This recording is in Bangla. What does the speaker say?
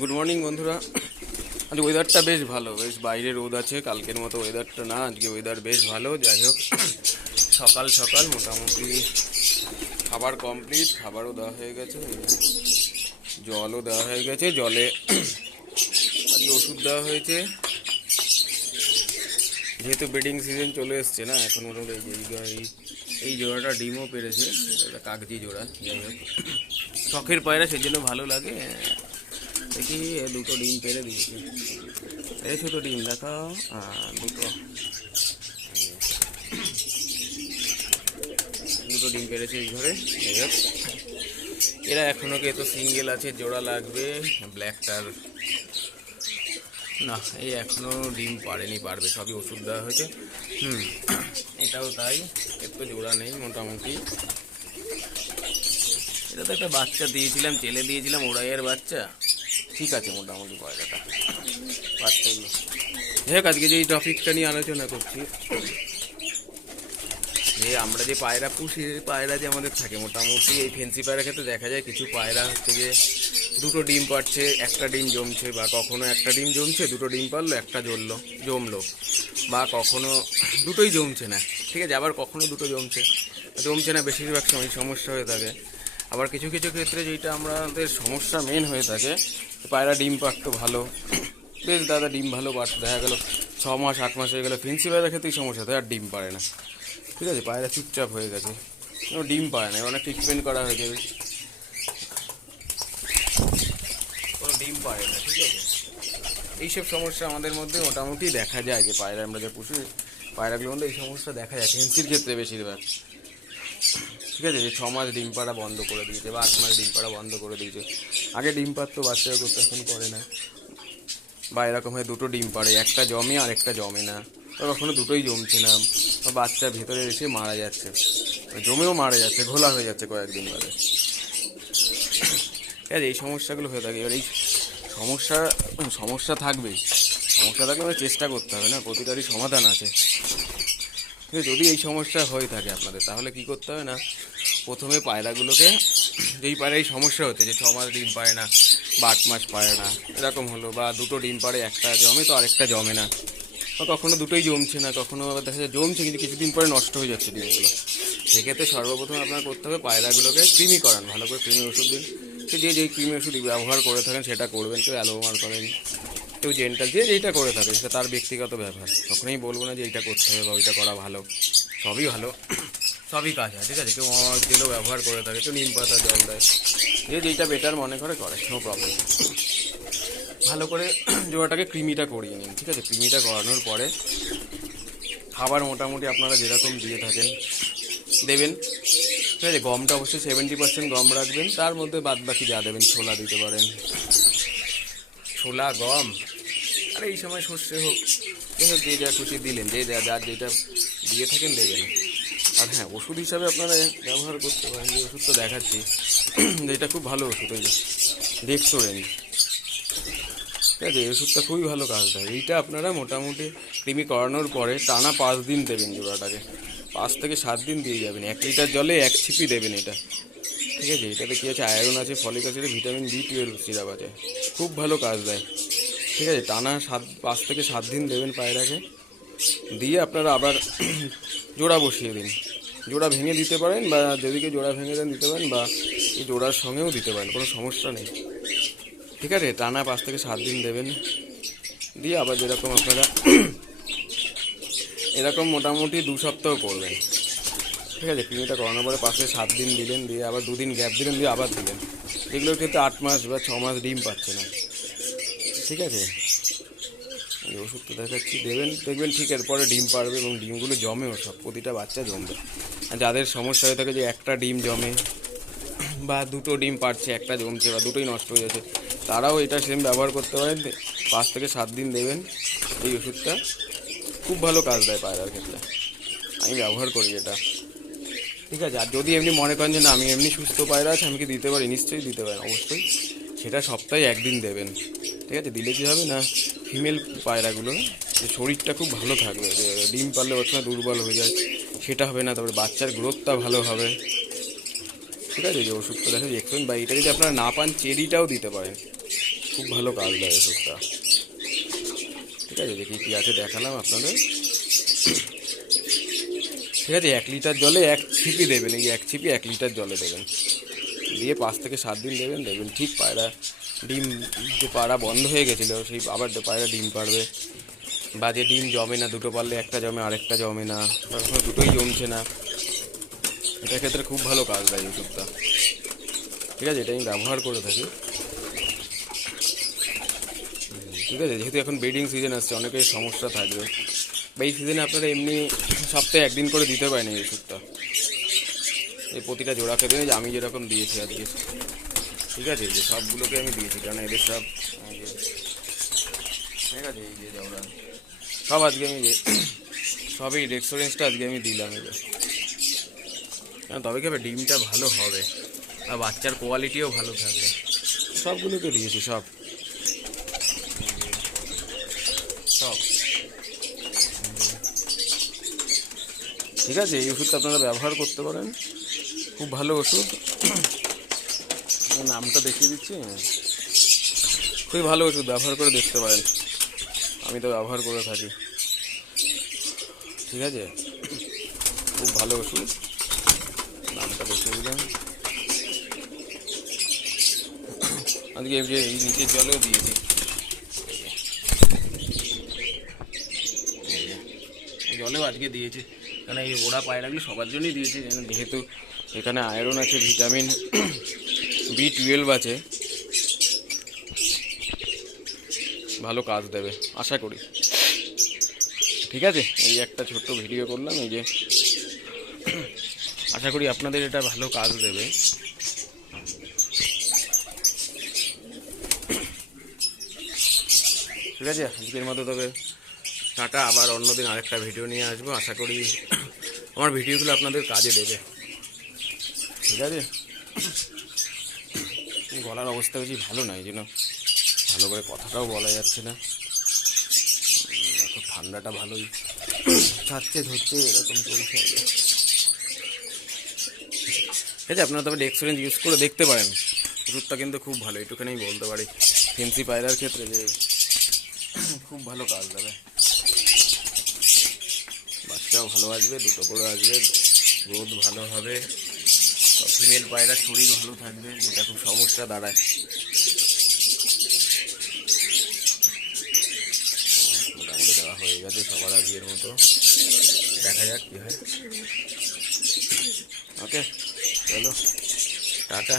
গুড মর্নিং বন্ধুরা। আজ ওয়েদারটা বেশ ভালো, বেশ বাইরে রোদ আছে, কালকের মতো ওয়েদারটা না, আজকে ওয়েদার বেশ ভালো। যাই হোক, সকাল সকাল মোটামুটি খাবার কমপ্লিট, খাবারও দেওয়া হয়ে গেছে, জলও দেওয়া হয়ে গেছে। জলে আজকে ওষুধ দেওয়া হয়েছে, যেহেতু ব্রিডিং সিজন চলে এসছে না, এখন মোটামুটি এই জোড়াটা ডিমও পেরেছে, এটা কাগজি জোড়া। যাই হোক, শখের পায়রা, সেজন্য ভালো লাগে। দেখি দুটো ডিম পেরে দিয়েছে, এই ছোটো ডিম দেখাও, দুটো দুটো ডিম পেরেছে এই ঘরে। যাই হোক, এরা এখনও তো সিঙ্গেল আছে, জোড়া লাগবে। ব্ল্যাকটার না, এই এখনও ডিম পারেনি, পারবে, সবই ওষুধ দেওয়া হয়েছে। এটাও তাই, এর তো জোড়া নেই মোটামুটি। এটা তো একটা বাচ্চা দিয়েছিলাম, চেলে দিয়েছিলাম, ওড়াইয়ের বাচ্চা, ঠিক আছে মোটামুটি পায়রাটা, বাচ্চাগুলো। যাই হোক, আজকে যে এই টপিকটা নিয়ে আলোচনা করছি, যে আমরা যে পায়রা পুষি, পায়রা যে আমাদের থাকে মোটামুটি, এই ফেন্সি পায়রা ক্ষেত্রে দেখা যায় কিছু পায়রা হচ্ছে যে দুটো ডিম পাড়ছে, একটা ডিম জমছে, বা কখনো একটা ডিম জমছে, দুটো ডিম পারলো, একটা জমলো, বা কখনো দুটোই জমছে না, ঠিক আছে, আবার কখনো দুটো জমছে না, বেশিরভাগ সময় সমস্যা হয়ে থাকে। আবার কিছু কিছু ক্ষেত্রে যেটা আমাদের সমস্যা মেন হয়ে থাকে, পায়রা ডিম পাড়তো ভালো, বেশ দাদা ডিম ভালো পারতো, দেখা গেলো 6 মাস 8 মাস হয়ে গেলো, ফেন্সি পায়রার ক্ষেত্রেই সমস্যা হয়, আর ডিম পারে না, ঠিক আছে, পায়রা চুপচাপ হয়ে গেছে, ডিম পারে না, অনেক ট্রিটমেন্ট করা হয়েছে, কোনো ডিম পারে না, ঠিক আছে। এইসব সমস্যা আমাদের মধ্যে মোটামুটি দেখা যায়, যে পায়রা আমরা যে পুষি, পায়রাগুলোর মধ্যে এই সমস্যা দেখা যায় ফেন্সির ক্ষেত্রে বেশিরভাগ, ঠিক আছে, যে 6 মাস ডিম পাড়া বন্ধ করে দিয়েছে, বা 8 মাস ডিম পাড়া বন্ধ করে দিয়েছে। আগে ডিম পাড়তো, বাচ্চা করতো, এখন করে না, বা এরকম হয় দুটো ডিম পাড়ে, একটা জমে আর একটা জমে না, বা কখনো দুটোই জমছে না, বা বাচ্চা ভেতরে এসে মারা যাচ্ছে, জমেও মারা যাচ্ছে, ঘোলা হয়ে যাচ্ছে কয়েকদিন বাদে, ঠিক আছে, এই সমস্যাগুলো হয়ে থাকে। এবার এই সমস্যা থাকবে, আমাদের চেষ্টা করতে হবে না, প্রতিটারই সমাধান আছে। যদি এই সমস্যা হয়ে থাকে আপনাদের, তাহলে কি করতে হবে না, প্রথমে পায়রাগুলোকে, যেই পায়রাই সমস্যা হচ্ছে, যে 6 মাস ডিম পায় না বা 8 মাস পায় না এরকম হলো, বা দুটো ডিম পাড়ে, একটা জমে তো আরেকটা জমে না, বা কখনো দুটোই জমছে না, কখনো আবার দেখা যায় জমছে কিন্তু কিছুদিন পরে নষ্ট হয়ে যাচ্ছে ডিমগুলো, সেক্ষেত্রে সর্বপ্রথম আপনার করতে হবে পায়রাগুলোকে কৃমি করান, ভালো করে কৃমি ওষুধ দিন। সে যেই কৃমি ওষুধ ব্যবহার করে থাকেন সেটা করবেন, কেউ অ্যালোমার করেন, কেউ জেন্টাল, যে যেইটা করে থাকে সেটা তার ব্যক্তিগত ব্যাপার, তখনই বলবো না যে এইটা করতে হবে বা ওইটা করা ভালো, সবই ভালো, সবই কাজ হয়, ঠিক আছে, কেউ অমাক দিলেও ব্যবহার করে থাকে, কেউ নিম পাতা জল দেয়, যে যেইটা বেটার মনে করে নো প্রবলেম। ভালো করে জোড়াটাকে কৃমিটা করিয়ে নিন, ঠিক আছে, কৃমিটা করানোর পরে খাবার মোটামুটি আপনারা যেরকম দিয়ে থাকেন দেবেন, ঠিক আছে, গমটা অবশ্যই 70% গম রাখবেন, তার মধ্যে বাদ বাকি যা দেবেন, ছোলা দিতে পারেন, ছোলা গম, আর এই সময় সর্ষে হোক, যে যা খুশি দিলেন, যে যার যেটা দিয়ে থাকেন দেবেন। আর হ্যাঁ, ওষুধ হিসাবে আপনারা ব্যবহার করতে পারেন, যে ওষুধটা দেখাচ্ছি, যেটা খুব ভালো ওষুধ, ওই ডেক্সোরেন্ট, ঠিক আছে, এই ওষুধটা খুবই ভালো কাজ দেয়। এইটা আপনারা মোটামুটি কৃমি করানোর পরে টানা 5 দিন দেবেন জোড়াটাকে, 5 থেকে 7 দিন দিয়ে যাবেন, 1 লিটার জলে 1 ছিপি দেবেন এটা, ঠিক আছে। এটাতে কী আছে, আয়রন আছে, folic acid, vitamin B12 syrup আছে, খুব ভালো কাজ দেয়, ঠিক আছে। টানা 5 থেকে 7 দিন দেবেন পায়রাকে, দিয়ে আপনারা আবার জোড়া বসিয়ে দিন, জোড়া ভেঙে দিতে পারেন, বা যদি কেউ জোড়া ভেঙে দেন দিতে পারেন, বা এই জোড়ার সঙ্গেও দিতে পারেন, কোনো সমস্যা নেই, ঠিক আছে। টানা 5 থেকে 7 দিন দেবেন, দিয়ে আবার যেরকম আপনারা এরকম মোটামুটি 2 সপ্তাহ করবেন, ঠিক আছে। কৃমিটা করানোর পরে 5 থেকে 7 দিন দিলেন, দিয়ে আবার 2 দিন গ্যাপ দিলেন, দিয়ে আবার দিলেন, এগুলোর ক্ষেত্রে 8 মাস বা 6 মাস ডিম পাচ্ছে না, ঠিক আছে। এই ওষুধটা দেখাচ্ছি, দেবেন, দেখবেন ঠিক এরপরে ডিম পারবে, এবং ডিমগুলো জমেও, সব প্রতিটা বাচ্চা জমবে। আর যাদের সমস্যা হয়ে থাকে যে একটা ডিম জমে, বা দুটো ডিম পারছে, একটা জমছে, বা দুটোই নষ্ট হয়ে যাচ্ছে, তারাও এটা সেম ব্যবহার করতে পারেন। 5 থেকে 7 দিন দেবেন এই ওষুধটা, খুব ভালো কাজ দেয় পায়রার ক্ষেত্রে, আমি ব্যবহার করি এটা, ঠিক আছে। আর যদি এমনি মনে করেন যে না, আমি এমনি সুস্থ পায়রা আছে, আমি কি দিতে পারি, নিশ্চয়ই দিতে পারেন, অবশ্যই, সেটা সপ্তাহে 1 দিন দেবেন, ঠিক আছে। দিলে কী হবে না, ফিমেল পায়রাগুলো যে শরীরটা খুব ভালো থাকবে, যে ডিম পারলে ওর সময় দুর্বল হয়ে যায় সেটা হবে না, তারপরে বাচ্চার গ্রোথটা ভালো হবে, ঠিক আছে, যে ওষুধটা দেখা এক্সপেন বা এটা যদি আপনারা না পান চেরিটাও দিতে পারেন, খুব ভালো কাজ দেয় ওষুধটা। ঠিক আছে, দেখি কী আছে দেখালাম আপনাদের। ঠিক আছে, 1 লিটার জলে 1 ছিপি দেবেন, এই 1 ছিপি 1 লিটার জলে দেবেন, দিয়ে 5 থেকে 7 দিন দেবেন, দেখবেন ঠিক পায়রা ডিম, যে পাড়া বন্ধ হয়ে গেছিলো সেই আবার পায়রা ডিম পাড়বে। বা যে ডিম জমে না, দুটো পারলে একটা জমে আরেকটা জমে না, কখনো দুটোই জমছে না, এটার ক্ষেত্রে খুব ভালো কাজ দেয় ওষুধটা। ঠিক আছে, এটা আমি ব্যবহার করে থাকি। ঠিক আছে, যেহেতু এখন ব্রিডিং সিজন আসছে, অনেকের সমস্যা থাকবে, বা এই সিজনে আপনারা এমনি সপ্তাহে 1 দিন করে দিতে পারেন এই ওষুধটা, এই প্রতিটা জোড়াকে দিয়ে, যে আমি যেরকম দিয়েছি আজকে। ঠিক আছে, যে সবগুলোকে আমি দিয়েছি, কারণ এদের সব ঠিক আছে, এই যে জোড়া সব আজকে আমি সবই রেক্সোরেন্সটা আজকে আমি দিলাম এদের, কারণ তবে কি হবে, ডিমটা ভালো হবে আর বাচ্চার কোয়ালিটিও ভালো থাকবে। সবগুলোকে দিয়েছি, সব সব ঠিক আছে, এই ওষুধটা আপনারা ব্যবহার করতে পারেন, খুব ভালো ওষুধ। নামটা দেখিয়ে দিচ্ছি, খুবই ভালো ওষুধ, ব্যবহার করে দেখতে পারেন, আমি তো ব্যবহার করে থাকি। ঠিক আছে, খুব ভালো ওষুধ, নামটা দেখিয়ে দিলাম। আজকে এই নিচের জলেও দিয়েছি, জলেও আজকে দিয়েছি, কারণ এই ওরা পায়রাগুলো সবার জন্যই দিয়েছি, যেহেতু এখানে আয়রন আছে, ভিটামিন B12 আছে, ভালো কাজ দেবে আশা করি। ঠিক আছে, এই একটা ছোট্ট ভিডিও করলাম, এই যে আশা করি আপনাদের এটা ভালো কাজ দেবে। ঠিক আছে, আজকের মতো তবে টাটা, আবার অন্যদিন আরেকটা ভিডিও নিয়ে আসবো, আশা করি আমার ভিডিওগুলো আপনাদের কাজে দেবে। ঠিক আছে, গলার অবস্থা বেশি ভালো নয়, যেন ভালো করে কথাটাও বলা যাচ্ছে না, এখন ঠান্ডাটা ভালোই ছাড়ছে ধরছে, এরকম চলছে। ঠিক আছে, আপনারা তবে ডেক্সোরেন্স ইউজ করে দেখতে পারেন, ওষুধটা কিন্তু খুব ভালো, একটুখানি বলতে পারি ফেন্সি পায়রার ক্ষেত্রে যে খুব ভালো কাজ দেবে, বাচ্চাও ভালো আসবে, দুটো করে আসবে, গ্রোথ ভালো হবে, ফিমেল পায়রার শরীর ভালো থাকবে, যেটা খুব সমস্যা দাঁড়ায়। মোটামুটি দেওয়া হয়ে গেছে সবার আজকের মতো, দেখা যাক কী হয়। ওকে, চলো টাটা।